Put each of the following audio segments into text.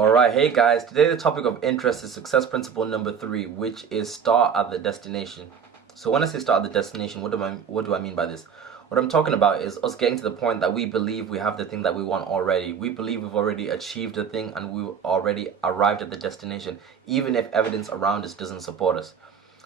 Alright, hey guys, today the topic of interest is success principle number 3, which is start at the destination. So when I say start at the destination, what do I mean by this? What I'm talking about is us getting to the point that we believe we have the thing that we want already. We believe we've already achieved the thing and we've already arrived at the destination, even if evidence around us doesn't support us.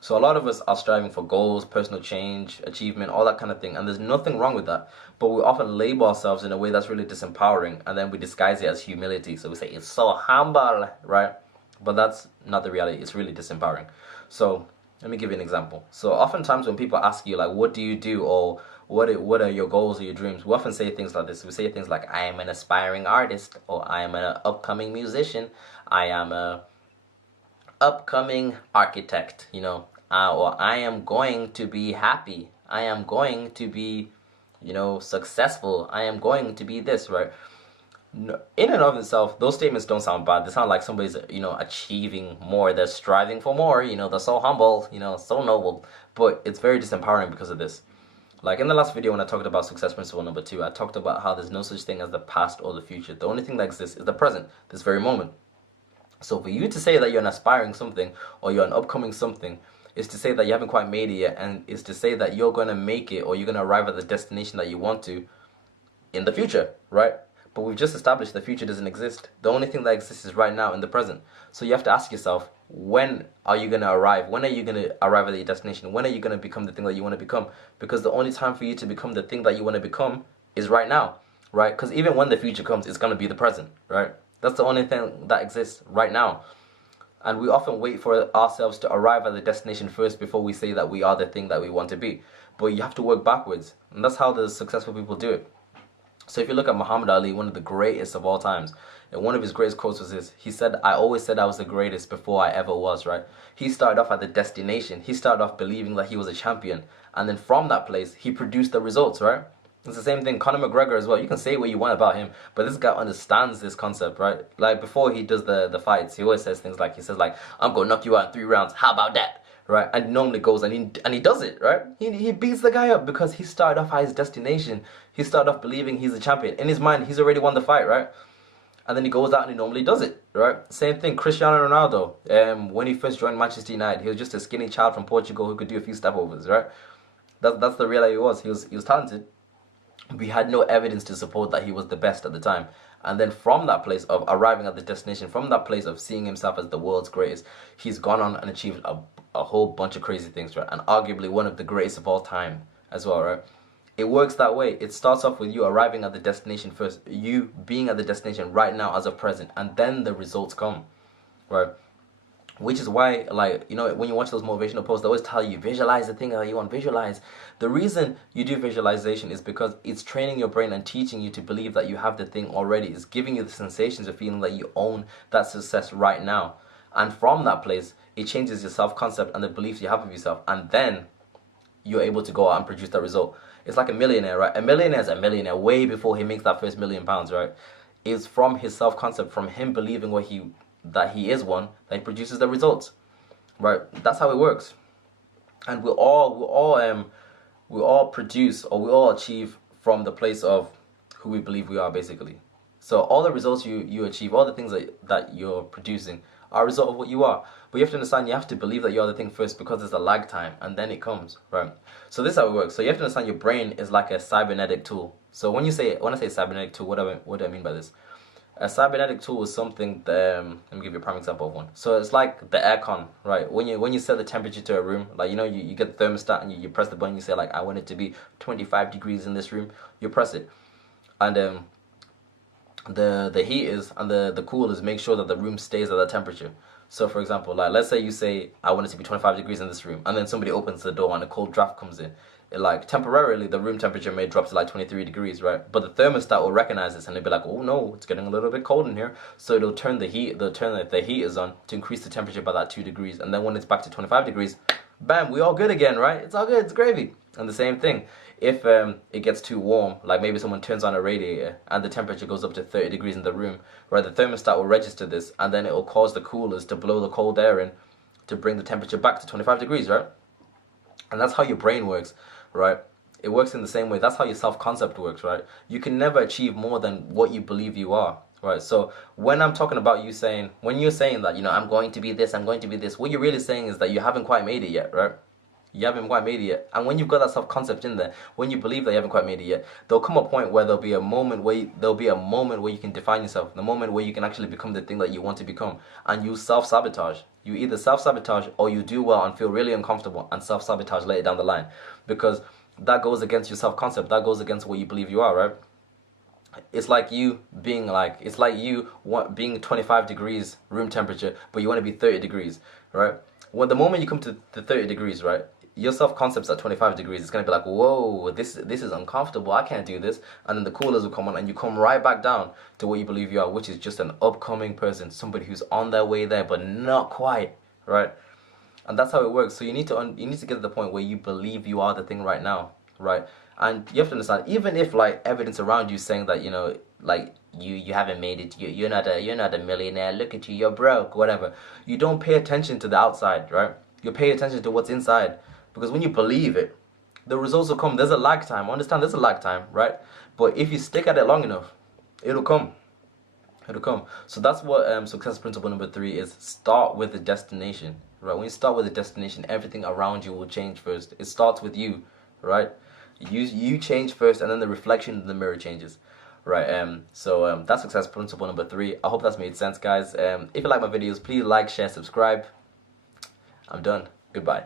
So a lot of us are striving for goals, personal change, achievement, all that kind of thing, and there's nothing wrong with that. But we often label ourselves in a way that's really disempowering, and then we disguise it as humility. So we say it's so humble, right? But that's not the reality. It's really disempowering. So let me give you an example. So oftentimes when people ask you like, what do you do, or what are your goals or your dreams, we often say things like this. We say things like, I am an aspiring artist, or I am an upcoming musician, I am a upcoming architect, or I am going to be happy, I am going to be, successful, I am going to be this, right? In and of itself, those statements don't sound bad. They sound like somebody's, achieving more, they're striving for more, they're so humble, so noble, but it's very disempowering because of this. Like in the last video when I talked about success principle number 2, I talked about how there's no such thing as the past or the future. The only thing that exists is the present, this very moment. So for you to say that you're an aspiring something or you're an upcoming something is to say that you haven't quite made it yet, and is to say that you're going to make it or you're going to arrive at the destination that you want to in the future, right? But we've just established the future doesn't exist. The only thing that exists is right now in the present. So you have to ask yourself, when are you going to arrive? When are you going to arrive at your destination? When are you going to become the thing that you want to become? Because the only time for you to become the thing that you want to become is right now, right? Because even when the future comes, it's going to be the present, right? That's the only thing that exists right now. And we often wait for ourselves to arrive at the destination first before we say that we are the thing that we want to be. But you have to work backwards. And that's how the successful people do it. So if you look at Muhammad Ali, one of the greatest of all times, and one of his greatest quotes was this. He said, I always said I was the greatest before I ever was, right? He started off at the destination. He started off believing that he was a champion. And then from that place, he produced the results, right? It's the same thing, Conor McGregor as well. You can say what you want about him, but this guy understands this concept, right? Like before he does the fights, he always says things like, I'm going to knock you out in 3 rounds. How about that? Right? And he normally goes and he does it, right? He beats the guy up because he started off at his destination. He started off believing he's a champion. In his mind, he's already won the fight, right? And then he goes out and he normally does it, right? Same thing, Cristiano Ronaldo. When he first joined Manchester United, he was just a skinny child from Portugal who could do a few step overs, right? That's the reality he was. He was talented. We had no evidence to support that he was the best at the time. And then from that place of arriving at the destination, from that place of seeing himself as the world's greatest, he's gone on and achieved a whole bunch of crazy things, right? And arguably one of the greatest of all time as well, right? It works that way. It starts off with you arriving at the destination first, you being at the destination right now as a present, and then the results come, right? Which is why, like, when you watch those motivational posts, they always tell you, visualize the thing that you want, visualize. The reason you do visualization is because it's training your brain and teaching you to believe that you have the thing already. It's giving you the sensations of feeling that you own that success right now. And from that place, it changes your self-concept and the beliefs you have of yourself. And then you're able to go out and produce that result. It's like a millionaire, right? A millionaire is a millionaire way before he makes that first £1,000,000, right? It's from his self-concept, from him believing that he is one, that he produces the results, right? That's how it works. And we all produce, or we all achieve from the place of who we believe we are, basically. So all the results you achieve, all the things that you're producing are a result of what you are. But you have to understand, you have to believe that you're the thing first, because there's a lag time and then it comes, right? So this is how it works. So you have to understand your brain is like a cybernetic tool. So when I say cybernetic tool, what do I mean by this? A cybernetic tool is something that, let me give you a prime example of one. So it's like the aircon, right? When you set the temperature to a room, like, you get the thermostat and you press the button, you say like, I want it to be 25 degrees in this room, you press it. And the heaters and the coolers make sure that the room stays at that temperature. So for example, like, let's say you say, I want it to be 25 degrees in this room, and then somebody opens the door and a cold draft comes in. Like, temporarily the room temperature may drop to like 23 degrees, right? But the thermostat will recognize this and it'll be like, oh no, it's getting a little bit cold in here. So it'll turn the heaters on to increase the temperature by that 2 degrees. And then when it's back to 25 degrees, bam, we all good again, right? It's all good, it's gravy. And the same thing, if it gets too warm, like maybe someone turns on a radiator and the temperature goes up to 30 degrees in the room, right? The thermostat will register this, and then it will cause the coolers to blow the cold air in to bring the temperature back to 25 degrees, right? And that's how your brain works, right? It works in the same way. That's how your self-concept works, right? You can never achieve more than what you believe you are, Right. So when I'm talking about you saying, when you're saying that, I'm going to be this, I'm going to be this, what you're really saying is that you haven't quite made it yet, right? You haven't quite made it yet. And when you've got that self-concept in there, when you believe that you haven't quite made it yet, there'll come a point where there'll be a moment where you can define yourself, the moment where you can actually become the thing that you want to become, and you self-sabotage. You either self-sabotage or you do well and feel really uncomfortable and self-sabotage later down the line, because that goes against your self-concept. That goes against what you believe you are, right? It's like you being being 25 degrees room temperature, but you want to be 30 degrees, right? When the moment you come to the 30 degrees, right, your self-concept's at 25 degrees, it's going to be like, whoa, this is uncomfortable, I can't do this. And then the coolers will come on and you come right back down to what you believe you are, which is just an upcoming person, somebody who's on their way there, but not quite, right? And that's how it works. So you need to get to the point where you believe you are the thing right now, right? And you have to understand, even if like evidence around you saying that like you haven't made it, you're not a millionaire. Look at you, you're broke, whatever. You don't pay attention to the outside, right? You pay attention to what's inside, because when you believe it, the results will come. There's a lag time. Understand? There's a lag time, right? But if you stick at it long enough, it'll come. It'll come. So that's what success principle number 3 is. Start with the destination, right? When you start with the destination, everything around you will change first. It starts with you, right? You change first, and then the reflection in the mirror changes, right? So that's success principle number 3. I hope that's made sense, guys. If you like my videos, please like, share, subscribe. I'm done. Goodbye.